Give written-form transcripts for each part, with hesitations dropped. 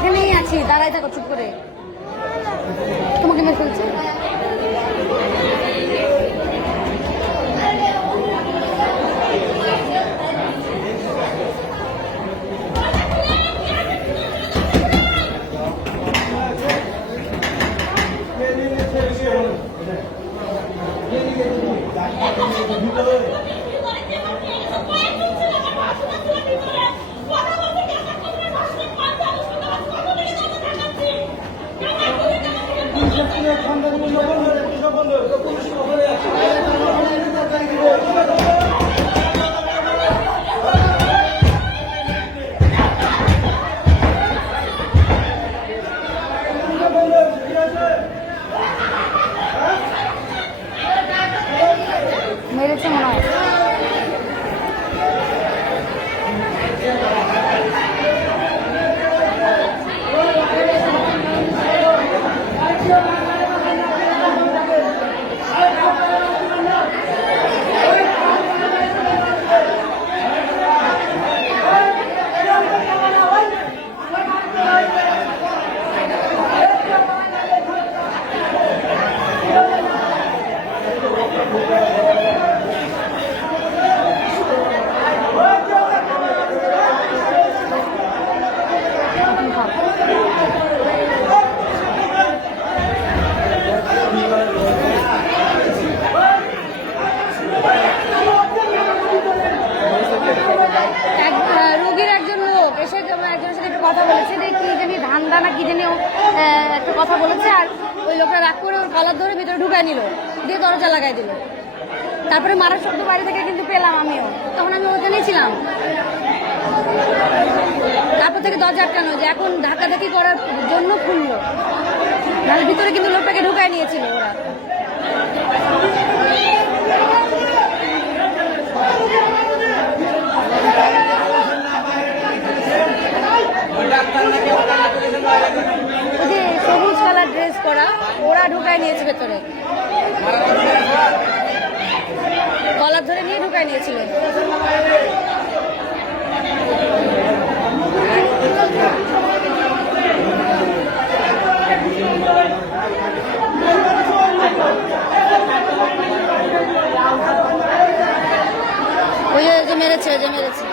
এখানেই আছি, দাঁড়াই থাকো চুপ করে। তোমাকে মেরে ফেলছে। মেরেছে মনে হয়। কথা বলেছে কি জানি ধান্দা না কি জানি একটা কথা বলেছে, আর ওই লোকটা রাগ করে ওর কলার ধরে ভিতরে ঢুকাই নিল, দিয়ে দরজা লাগাই দিল। তারপরে মারার শব্দ বাড়ি থেকে কিন্তু পেলাম আমিও, তখন আমি ওখানেই ছিলাম। তারপর থেকে দরজা আটকানো, যে এখন ধাক্কাধাক্কি করার জন্য খুললো, নাহলে ভিতরে কিন্তু লোকটাকে ঢুকাই নিয়েছিল ওরা। ওই যে সবুজ কালার ড্রেস পরা ওরা ঢুকায় নিয়েছে ভেতরে, কলার ধরে নিয়ে ঢুকায় নিয়েছিল। ওই যে মেরেছে, যে মেরেছে।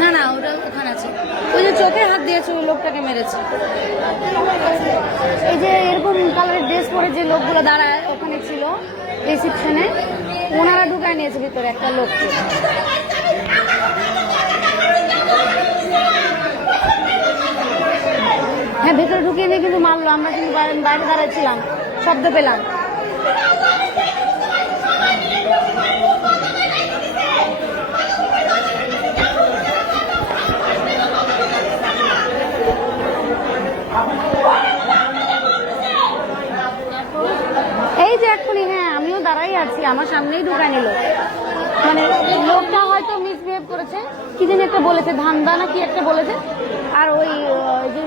না না, ওটা ওখানে আছে। ওই যে চোখে হাত দিয়েছে ওই লোকটাকে মেরেছে। এই যে এরকম কালারের ড্রেস পরে যে লোকগুলো দাঁড়ায় ওখানে ছিল রিসিপশনে, ওনারা ঢুকায় নিয়েছে ভিতরে একটা লোককে। হ্যাঁ, ভেতরে ঢুকিয়ে নিয়ে কিন্তু মারলো। আমরা কিন্তু বাইরে দাঁড়াচ্ছিলাম, শব্দ পেলাম। এই যে এক্ষুনি, হ্যাঁ আমিও দাঁড়াই আছি, আমার সামনেই ঢুকায় নিল। মানে লোকটা হয়তো মিসবিহেভ করেছে, কি জানি একটা বলেছে, ধান্দা না কি একটা বলেছে। আর ওই যে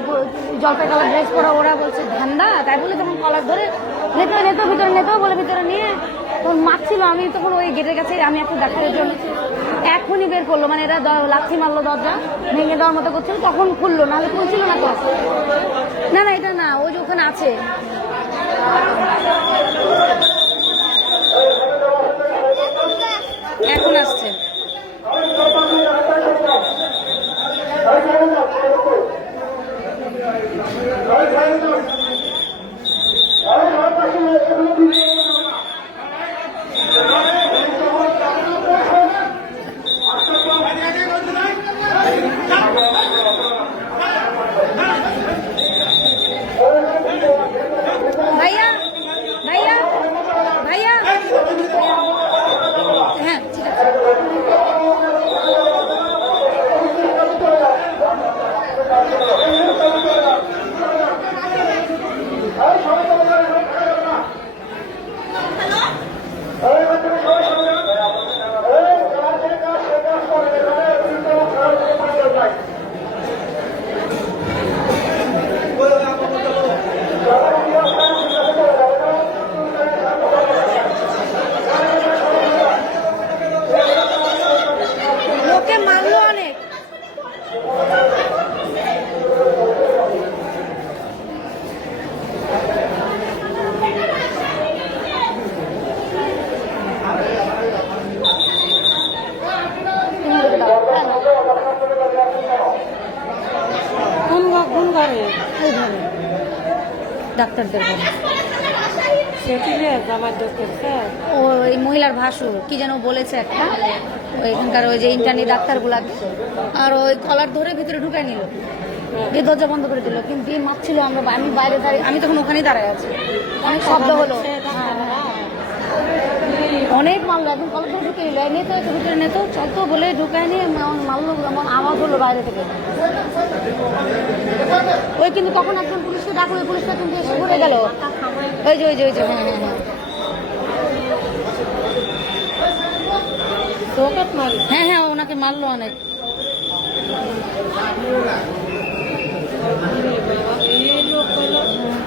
জলপাই কালার ড্রেস পরা ওরা বলছে ধান্দা, তাই বলে তখন কলার ধরে ভিতরে নেতো বলে ভিতরে নিয়ে তখন মারছিল। আমি তখন ওই গেটের কাছে আমি একটু দেখার জন্য এখনই বের করলো, মানে এরা লাথি মারলো, দরজা ভেঙে দেওয়ার মতো করছিল, তখন খুললো, নাহলে খুলছিল না তো। না না এটা না, ওই যে ওখানে আছে। এখন আসছে। ভাইয়া ভাইয়া ভাইয়া হ্যাঁ ঠিক আছে। লোকে মারলো অনেক। কোন ঘরে? ওই ঘরে, ডাক্তারদের ঘরে। ওই মহিলার ভাসুর কি যেন বলেছে একটা, ওইখানকার ওই যে ইন্টার্নি ডাক্তারগুলাকে, আর ওই কলার ধরে ভিতরে ঢুকাই নিল, দিয়ে দরজা বন্ধ করে দিল। কিন্তু দিয়ে মারছিল, আমি বাইরে দাঁড়িয়ে, আমি তখন ওখানেই দাঁড়ায় আছি, অনেক শব্দ হলো, অনেক মারলো, একদম কলার ধরে ঢুকে নিল, নেতো একটু ভিতরে নেতো চলতো বলে ঢুকায় নিয়ে মারলো, এমন আওয়াজ হলো বাইরে থেকে। ওই কিন্তু তখন একজন পুলিশকে ডাকলো, ওই পুলিশটা কিন্তু এসে ঘুরে গেল, ওই যে হ্যাঁ হ্যাঁ হ্যাঁ হ্যাঁ ওনাকে মারলো অনেক।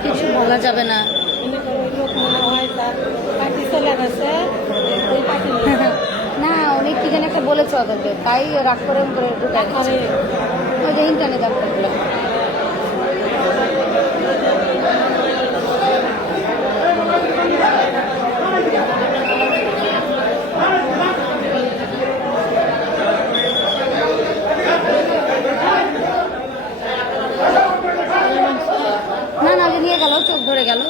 কিছু বলা যাবে না। না উনি কি যেন একটা বলেছে ওদেরকে, তাই রাগ করে ঢুকায় ওই যে ইন্টারনেট ডাক্তারগুলো। না না নিয়ে গেল, চোখ ধরে গেল।